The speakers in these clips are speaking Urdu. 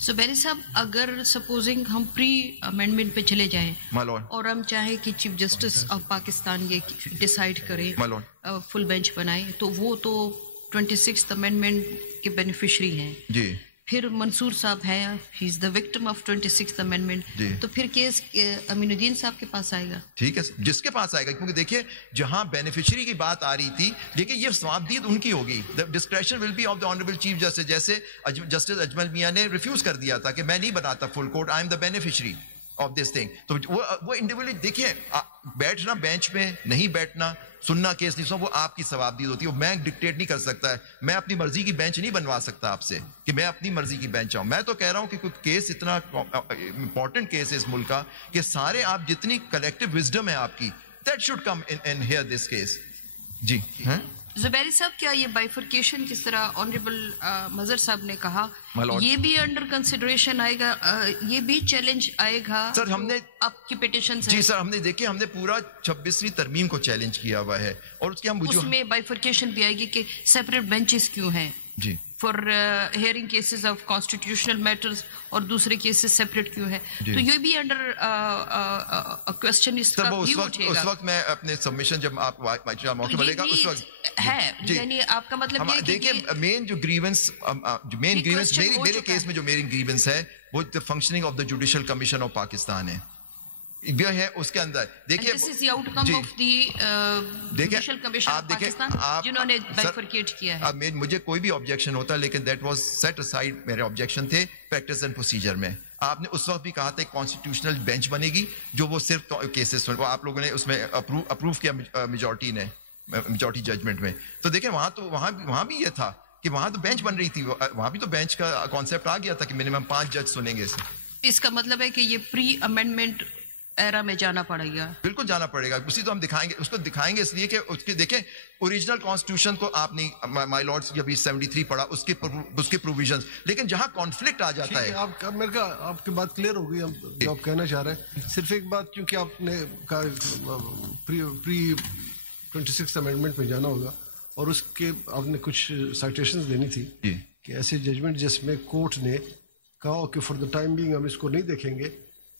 زبیر صاحب اگر سپوزنگ ہم پری امینڈمنٹ پہ چلے جائیں اور ہم چاہیں کہ چیف جسٹس آف پاکستان یہ ڈیسائیڈ کرے فل بینچ بنائے تو وہ تو 26th امینڈمنٹ کے بینیفیشری ہیں جی. پھر منصور صاحب ہیں he is the victim of 26th amendment تو پھر کیس امین الدین صاحب کے پاس آئے گا. ٹھیک ہے جس کے پاس آئے گا کیونکہ دیکھیے جہاں بینیفیشری کی بات آ رہی تھی دیکھیے یہ ثوابدید ان کی ہوگی. Discretion will be of the honourable chief justice. جیسے جسٹس اجمل میاں نے ریفیوز کر دیا تھا کہ میں نہیں بناتا full court, I am the beneficiary of this thing. تو وہ انڈیویجولی دیکھیے بیٹھنا بینچ میں نہیں بیٹھنا سننا کیس نہیں سننا وہ آپ کی ثوابدید ہوتی ہے. میں ڈکٹیٹ نہیں کر سکتا ہے, میں اپنی مرضی کی بینچ نہیں بنوا سکتا آپ سے کہ میں اپنی مرضی کی بینچ آؤں. میں تو کہہ رہا ہوں کہ کوئی کیس اتنا امپورٹنٹ کیس ہے اس ملک کا کہ سارے آپ جتنی کلیکٹو وزڈم ہے آپ کی that should come in here this case. جی زبیری صاحب کیا یہ بائیفرکیشن جس طرح آنریبل مظہر صاحب نے کہا یہ بھی انڈر کنسیڈریشن آئے گا, یہ بھی چیلنج آئے گا سر؟ ہم نے آپ کی پیٹیشن جی سر ہم نے دیکھیے ہم نے پورا 26ویں ترمیم کو چیلنج کیا ہوا ہے اور اس کے ہم اس میں بائیفرکیشن بھی آئے گی کہ سیپریٹ بینچز کیوں ہیں جی for hearing cases of constitutional matters اور دوسرے کیسز سیپریٹ کیوں ہے تو یہ بھی انڈر کوسچن اس کا بھی اٹھے گا. اس وقت میں اپنے سبمیشن جب آپ موقع ملے گا اس وقت ہے یعنی آپ کا مطلب یہ دیکھیے مین جو گریونس میرے کیس میں جو میری گریونس ہے وہ functioning of the judicial commission of Pakistan ہے ہے اس کے اندر. دیکھیے جنہوں نے بائیفرکیٹ کیا ہے. اب مجھے کوئی بھی آبجیکشن ہوتا لیکن دیٹ واز سیٹ اسائڈ, میرے آبجیکشن تھے پریکٹس اینڈ پروسیجر میں. آپ نے اس وقت بھی کہا تھا کانسٹیٹیوشنل بینچ بنے گی جو وہ صرف کیسز آپ لوگوں نے اس میں اپروو کیا میجورٹی نے میجورٹی ججمنٹ میں. تو دیکھیں وہاں بھی یہ تھا کہ وہاں تو بینچ بن رہی تھی, وہاں بھی تو بینچ کا کانسیپٹ آ گیا تھا کہ منیمم 5 جج سنیں گے. اس کا مطلب ہے کہ یہ پری امینڈمنٹ ایرا میں جانا پڑے گا. بالکل جانا پڑے گا. اسی تو ہم دکھائیں گے, اس کو دکھائیں گے اس لیے کہ اس کے دیکھیں اوریجنل کانسٹیٹیوشن کو آپ نے مائی لارڈز جب 73 پڑھا اس کے پروویژنز, لیکن جہاں کانفلکٹ آ جاتا ہے. آپ کی بات کلیئر ہو گئی. ہم جو آپ کہنا چاہ رہے ہیں صرف ایک بات, کیونکہ آپ نے کہا پری 26 امینڈمنٹ میں جانا ہوگا اور اس کے آپ نے کچھ سائٹیشنز دینی تھی کہ ایسے ججمنٹ جس میں کورٹ نے کہا کہ فار دا ٹائم بینگ ہم اس کو نہیں دیکھیں گے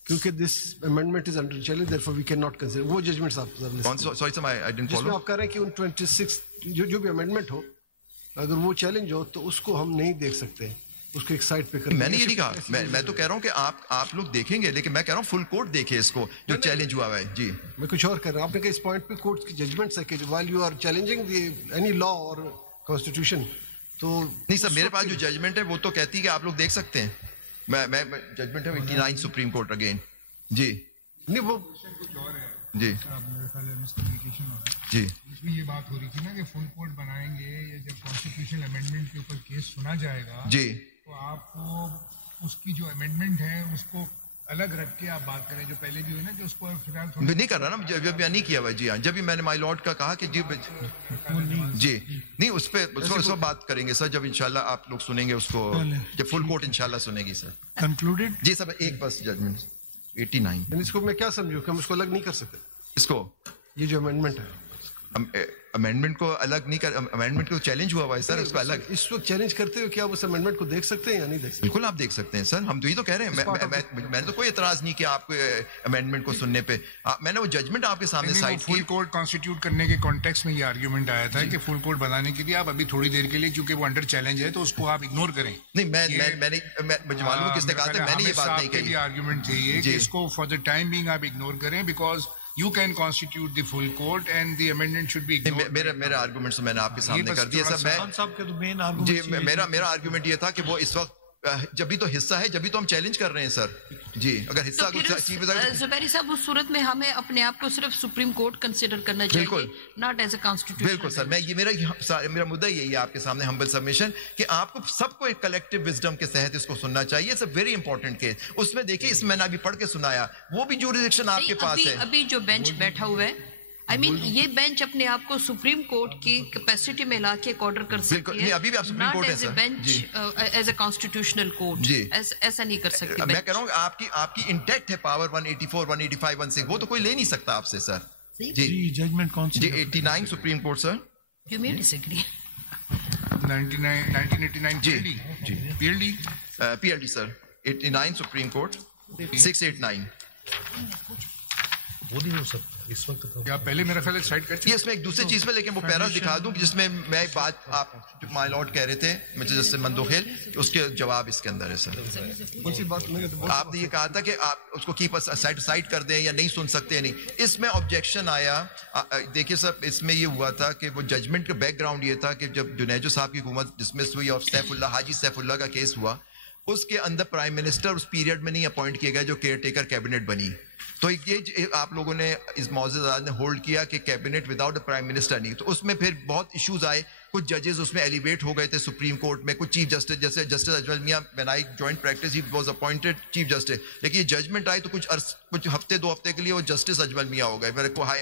کیونکہ this amendment is under challenge therefore we cannot consider. وہ ججمنٹس آپ جس میں آپ کہہ رہے ہیں کہ ان 26 جو بھی امینڈمنٹ ہو اگر وہ چیلنج ہو تو اس کو ہم نہیں دیکھ سکتے, اس کو ایک سائڈ پہ کریں. میں نے یہ نہیں کہا, میں تو کہہ رہا ہوں کہ آپ لوگ دیکھیں گے لیکن میں کہہ رہا ہوں فل کورٹ دیکھے اس کو جو چیلنج ہوا ہے. جی میں کچھ اور کہہ رہا ہوں. آپ نے کہا اس پوائنٹ پہ کورٹ کی ججمنٹس ہے کہ while you are challenging any law or constitution تو نہیں سر میرے پاس جو ججمنٹ ہے وہ تو کہتی ہے کہ آپ لوگ دیکھ سکتے ہیں. میں ججمنٹ ہے 89 سپریم کورٹ اگین. جی نہیں وہ جی جی اس میں یہ بات ہو رہی تھی نا کہ فل کورٹ بنائیں گے یا جب کانسٹیٹیوشنل امینڈمنٹ کے اوپر کیس سنا جائے گا جی تو آپ کو اس کی جو امینڈمنٹ ہے اس کو الگ رکھ کے آپ بات کریں جو پہلے بھی ہوئی نا کہ اس کو فی الحال نہیں کر رہا نا, جب نہیں کیا ہوا. جی ہاں جب بھی میں نے مائی لارڈ کا کہا کہ جی نہیں اس پہ بات کریں گے سر جب انشاءاللہ آپ لوگ سنیں گے اس کو, جب فل کورٹ انشاءاللہ سنے گی سر. کنکلوڈیڈ جی سر ایک بس ججمنٹ 89. اس کو میں کیا سمجھوں کہ ہم اس کو الگ نہیں کر سکتے. اس کو یہ جو امینڈمنٹ ہے امینڈمنٹ کو الگ نہیں کر, امینڈمنٹ کو چیلنج ہوا ہوا ہے سر, اس کو الگ اس وقت چیلنج کرتے ہو کیا آپ اس امینڈمنٹ کو دیکھ سکتے ہیں یا نہیں دیکھ سکتے؟ بالکل آپ دیکھ سکتے ہیں سر, ہم تو یہ تو کہہ رہے ہیں. میں نے تو کوئی اعتراض نہیں کیا آپ کو امینڈمنٹ کو سننے پہ. میں نے وہ ججمنٹ آپ کے سامنے سائٹ کی. فل کورٹ کانسٹیٹیوٹ کرنے کے کانٹیکسٹ میں یہ آرگیومنٹ آیا تھا کہ فل کورٹ بنانے کے لیے آپ ابھی تھوڑی دیر کے لیے کیونکہ وہ انڈر چیلنج ہے تو اس کو آپ اگنور کریں. نہیں میں معلوم کس نے کہا تھا, میں نے یہ بات نہیں کہی. آرگیومنٹ تھی یہ کہ اس کو فار دا ٹائم بینگ آپ اگنور کریں because you can constitute the full court and the amendment should be ignored. میرا آرگومنٹ میں نے آپ کے سامنے کر دیا سر. جی میرا آرگومنٹ یہ تھا کہ وہ اس وقت جبھی تو حصہ ہے جبھی تو ہم چیلنج کر رہے ہیں سر. جی اگر حصہ زبیری صاحب اس صورت میں ہمیں اپنے آپ کو صرف سپریم کورٹ کنسیڈر کرنا چاہیے, ناٹ ایز اے کانسٹیٹیوشن. بالکل سر, میں یہ میرا مدعا یہی ہے آپ کے سامنے ہمبل سبمیشن کہ آپ کو سب کو ایک کلیکٹو وزڈم کے تحت اس کو سننا چاہیے. It's a very important case. اس میں دیکھیے اس میں نے ابھی پڑھ کے سنایا وہ بھی جوریسڈکشن آپ کے پاس ہے. ابھی جو بینچ بیٹھا ہوا ہے یہ بینچ اپنے آپ کو سپریم کورٹ کی کیپیسٹی میں لا کے ایک آرڈر کر سکتی ہے, ابھی بھی آپ سپریم کورٹ ہے سر, ایز اے کانسٹیٹیوشنل کورٹ ایسا نہیں کر سکتی. میں کہہ رہا ہوں آپ کی انٹیکٹ ہے پاور 184 185 186 وہ تو کوئی لے نہیں سکتا آپ سے سر. جی ججمنٹ کون سی؟ جی 89 Supreme Court sir. You may disagree 1989 جی PLD سر. 89 Supreme Court 689. وہ نہیں ہو سکتا اس وقت. یا پہلے میرا خیال ہے سائڈ کر یہ اس میں ایک دوسری چیز پہ لیکن وہ پیرا دکھا دوں جس میں میں بات آپ مائی لارڈ کہہ رہے تھے مجھے جس سے مندوخیل اس کے جواب اس کے اندر ہے سر. آپ نے یہ کہا تھا کہ آپ اس کو کیپ سائڈ کر دیں یا نہیں سن سکتے نہیں. اس میں آبجیکشن آیا. دیکھیے سر اس میں یہ ہوا تھا کہ وہ ججمنٹ کا بیک گراؤنڈ یہ تھا کہ جب جنیجو صاحب کی حکومت ڈسمس ہوئی اور سیف اللہ حاجی سیف اللہ کا کیس ہوا اس کے اندر پرائم منسٹر اس پیریڈ میں نہیں اپوائنٹ کیے گئے جو کیئر ٹیکر کیبنٹ بنی. تو یہ آپ لوگوں نے اس معزز آزاد نے ہولڈ کیا کہ cabinet without a prime minister نہیں. تو اس میں پھر بہت ایشوز آئے. کچھ ججز اس میں ایلیویٹ ہو گئے تھے سپریم کورٹ میں. کچھ چیف جسٹس جیسے جسٹس اجمل میاں when I joined practice he was appointed chief justice. لیکن یہ ججمنٹ آئی تو کچھ ہفتے 2 ہفتے کے لیے وہ جسٹس اجمل میاں ہو گئے.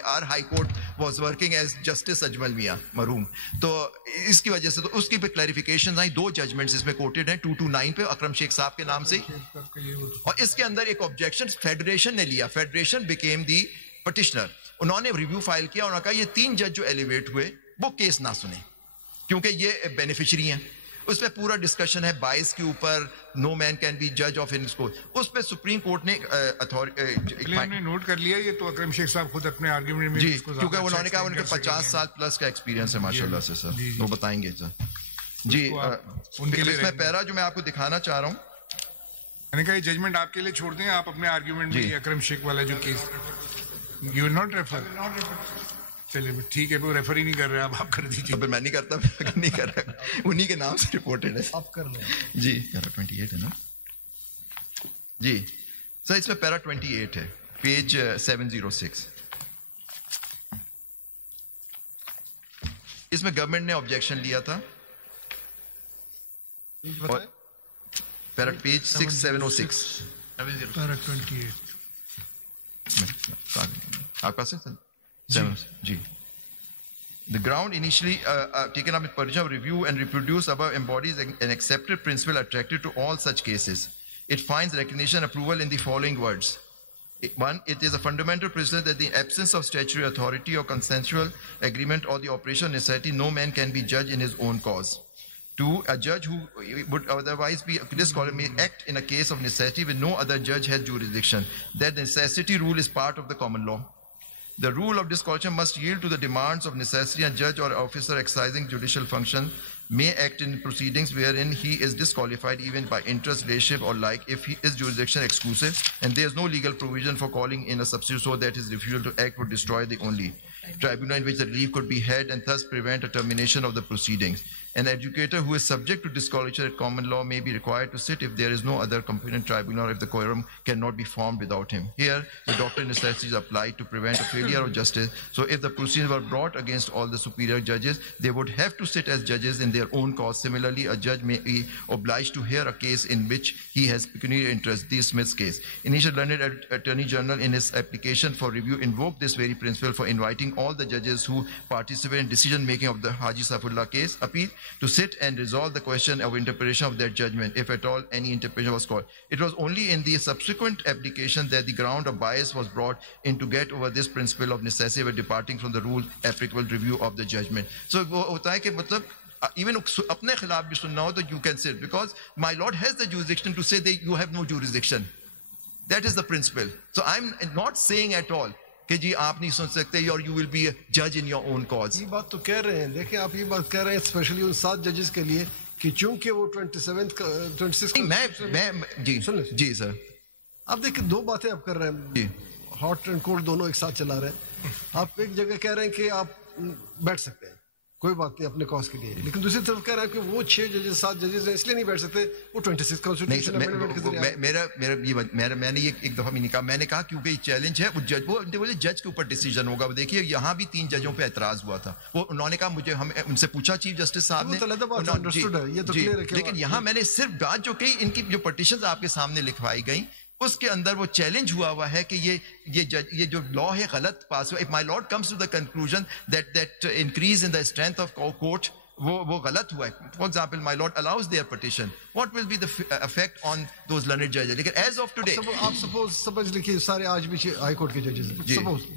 Our high court was working as justice Ajmal Mian مرحوم. تو اس کی وجہ سے تو اس کی پہ کلیریفیکیشن آئی. 2 ججمنٹس اس میں کوٹڈ ہیں 229 پہ اکرم شیخ صاحب کے نام سے. اور اس کے اندر ایک آبجیکشن فیڈریشن نے لیا. Federation became the petitioner. انہوں نے ریویو فائل کیا. انہوں نے کہا یہ 3 جج جو ایلیویٹ ہوئے وہ کیس نہ سنیں کیونکہ یہ بینیفیشری ہیں. اس پہ پورا ڈسکشن ہے بائس کے اوپر. نو مین کین بی جج آف ان کو. اس پہ سپریم کورٹ نے نوٹ کر لیا. یہ تو اکرم شیخ صاحب خود اپنے آرگیومنٹ میں جی کیونکہ انہوں نے کہا ان کے 50 سال پلس کا ایکسپیرینس ہے ماشاءاللہ سے سر. وہ بتائیں گے سر. جی اس میں پیرا جو میں آپ کو دکھانا چاہ رہا ہوں میں نے کہا یہ ججمنٹ آپ کے لیے چھوڑ دیں. آپ اپنے آرگیومنٹ میں اکرم شیخ والا جو case you will not refer. چلیے ٹھیک ہے وہ ریفر ہی نہیں کر رہے آپ کر دیجیے. میں نہیں کرتا نہیں کر رہا. انہی کے نام سے رپورٹڈ ہے. آپ کر لیں جی. پیرا 28 ہے نا جی سر. اس میں پیرا 28 ہے پیج 706. اس میں گورنمنٹ نے آبجیکشن لیا تھا. پیرا پیج 6706 پیرا 28 آپ کا سر جی. The ground initially taken up with purpose of review and reproduce above embodies an accepted principle attracted to all such cases. It finds recognition and approval in the following words. 1. It is a fundamental principle that in the absence of statutory authority or consensual agreement or the operation of necessity, no man can be judged in his own cause. 2. A judge who would otherwise be disqualified may act in a case of necessity when no other judge has jurisdiction. That the necessity rule is part of the common law. The rule of disqualification must yield to the demands of necessity, and judge or officer exercising judicial function may act in proceedings wherein he is disqualified even by interest, relationship or like if his jurisdiction exclusive and there is no legal provision for calling in a substitute so that his refusal to act would destroy the only tribunal in which the relief could be had and thus prevent a termination of the proceedings. An adjudicator who is subject to disqualification at common law may be required to sit if there is no other competent tribunal or if the quorum cannot be formed without him. Here, the doctrine of necessity is applied to prevent a failure of justice. So if the proceedings were brought against all the superior judges, they would have to sit as judges in their own cause. Similarly, a judge may be obliged to hear a case in which he has pecuniary interest, the Smith's case. Initial learned Attorney General in his application for review invoked this very principle for inviting all the judges who participate in decision making of the Haji Saifullah case appeal to sit and resolve the question of interpretation of that judgment, if at all any interpretation was called. It was only in the subsequent application that the ground of bias was brought in to get over this principle of necessity by departing from the rule applicable review of the judgment. So وہ ہوتا ہے کہ مطلب even اپنے خلاف بھی سننا ہو تو you can sit, because my lord has the jurisdiction to say that you have no jurisdiction. That is the principle. So I'm not saying at all کہ جی آپ نہیں سن سکتے اور یو ول بی اے جج ان یور اون کاز. یہ بات تو کہہ رہے ہیں. دیکھیں آپ یہ بات کہہ رہے ہیں اسپیشلی ان 7 ججز کے لیے کہ چونکہ وہ 26 جی سر آپ دیکھیں 2 باتیں آپ کر رہے ہیں جی. ہاٹ اینڈ کولڈ دونوں ایک ساتھ چلا رہے ہیں. آپ ایک جگہ کہہ رہے ہیں کہ آپ بیٹھ سکتے ہیں کوئی بات نہیں اپنے کاز کے لیے, لیکن دوسری طرف کہہ رہا ہے کہ وہ 6 ججز 7 ججز ہیں اس لیے نہیں بیٹھ سکتے, وہ 26 کانسٹیٹیوشن امینڈمنٹ کے ذریعے. میں نے یہ ایک دفعہ نہیں کہا, میں نے کہا کیونکہ یہ چیلنج ہے وہ جج کے اوپر ڈیسیجن ہوگا. دیکھیے یہاں بھی 3 ججوں پہ اعتراض ہوا تھا. وہ انہوں نے کہا مجھے ہم ان سے پوچھا چیف جسٹس صاحب نے, لیکن یہاں میں نے صرف بات جو کہی ان کی جو پٹیشنز آپ کے سامنے لکھوائی گئیں اس کے اندر وہ چیلنج ہوا ہے کہ یہ جو لا ہے غلط پاس ہوا. If my lord comes to the conclusion that increase in the strength of court وہ غلط ہوا ہے, for example my lord allows their petition, what will be the effect on those learned judges? لیکن as of today آپ سپوز سمجھ لیجیے سارے آج بھی ہائی کورٹ کے ججز ہیں, سپوز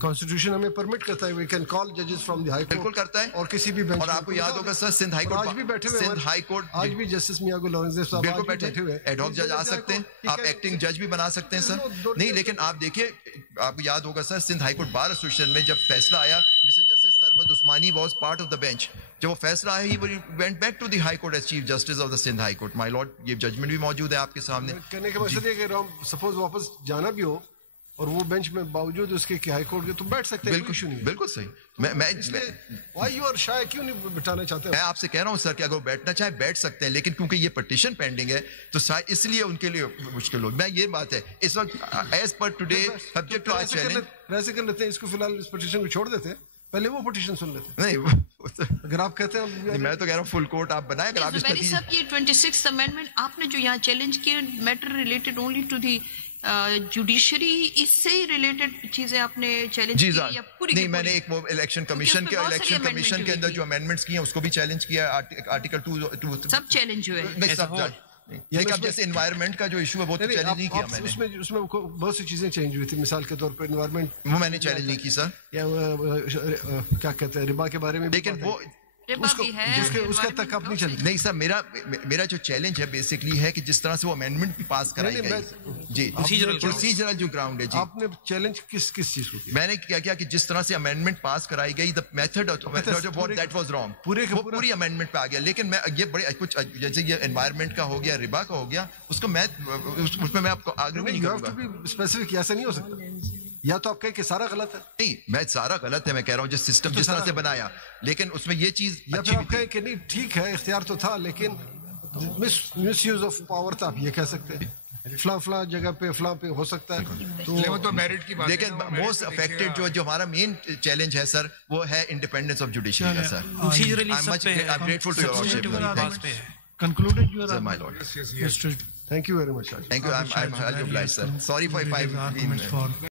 کانسٹیٹیوشن ہمیں پرمٹ کرتا ہے, وی کین کال ججز فرام دی ہائی کورٹ. بالکل کرتا ہے, اور کسی بھی بینچ. اور آپ کو یاد ہوگا سر سندھ ہائی کورٹ, آج بھی بیٹھے ہوئے, سندھ ہائی کورٹ آج بھی جسٹس میاں کو لارنس صاحب بالکل بیٹھے ہوئے, ایڈ ہاک جج آ سکتے ہیں, آپ ایکٹنگ جج بھی بنا سکتے ہیں سر. نہیں لیکن آپ دیکھیے, آپ کو یاد ہوگا sir Sindh High Court Bar Association میں جب فیصلہ آیا, Mr Justice Sarmad Usmani was part of the bench, جب وہ فیصلہ آیا, he went back to the High Court as Chief Justice of the Sindh High Court. My lord, یہ ججمنٹ بھی موجود ہے آپ کے سامنے. کہنے کا مقصد یہ کہ سپوز واپس جانا بھی ہو اور وہ بینچ میں باوجود اس کے کہ ہائی کورٹ کے تو بیٹھ سکتے ہیں. بالکل نہیں, بالکل صحیح. وائی یو آر شائے, کیوں نہیں بٹھانا چاہتے ہیں؟ میں آپ سے کہہ رہا ہوں سر کہ اگر وہ بیٹھنا چاہے بیٹھ سکتے ہیں, لیکن کیونکہ یہ پٹیشن پینڈنگ ہے تو اس لیے ان کے لیے مشکل ہو. میں یہ بات ہے اس وقت as per today subject to our challenge ویسے کر لیتے ہیں, اس کو فی الحال اس پٹیشن کو چھوڑ دیتے ہیں, پہلے وہ پٹیشن سن لیتے. نہیں اگر آپ کہتے ہیں, میں تو کہہ رہا ہوں فل کورٹ آپ بنائیں. اگر آپ اس میری صاحب یہ 26th امینڈمنٹ آپ نے جو یہاں چیلنج کیا, matter related only to the judiciary, اس سے ہی ریلیٹڈ چیزیں آپ نے چیلنج کی یا پوری؟ نہیں, میں نے ایک وہ الیکشن کمیشن کے اندر جو امینڈمنٹس کیے ہیں اس کو بھی چیلنج کیا, آرٹیکل 2 سب چیلنج ہوئے. سب لیکن اب جیسے انوائرمنٹ کا جو ایشو ہے وہ تو چیلنج نہیں کیا میں نے. اس میں بہت سی چیزیں چینج ہوئی تھی, مثال کے طور پر انوائرمنٹ وہ میں نے چیلنج نہیں کی سر, یا کیا کہتے ہیں ربا کے بارے میں, لیکن وہ اس کا تک آپ نہیں چلتے. نہیں سر, میرا جو چیلنج ہے بیسکلی ہے کہ جس طرح سے وہ امینڈمنٹ بھی پاس کرائی گئی, جی پروسیجرل جو گراؤنڈ ہے. جی آپ نے چیلنج کس چیز کو کیا؟ میں نے کیا کہ جس طرح سے امینڈمنٹ پاس کرائی گئی, the method that was wrong, پوری امینڈمنٹ پہ آ گیا. لیکن میں یہ بڑے کچھ جیسے یہ انوائرمنٹ کا ہو گیا, ربا کا ہو گیا, اس کو میں اس میں آپ کو آگے نہیں کروں گا. اسپیسیفک ایسا نہیں ہو سکتا, یا تو آپ کہیں کہ سارا غلط ہے. نہیں, میں سارا غلط ہے, میں کہہ رہا ہوں جس سسٹم جس طرح سے بنایا, لیکن اس میں یہ چیز, یا پھر آپ کہیں کہ نہیں ٹھیک ہے اختیار تو تھا لیکن مس یوز آف پاور تھا, آپ یہ کہہ سکتے ہیں فلاں جگہ پہ فلاں پہ ہو سگتا ہے. تو میرٹ کی بات, لیکن موسٹ افیکٹڈ جو ہمارا مین چیلنج ہے سر, وہ ہے انڈیپینڈنس آف جوڈیشری کا سر. I'm grateful to your lordship. Concluded your my lord. Yes. Thank you very much. Thank you. I'm highly obliged, sir. Sorry for if I've been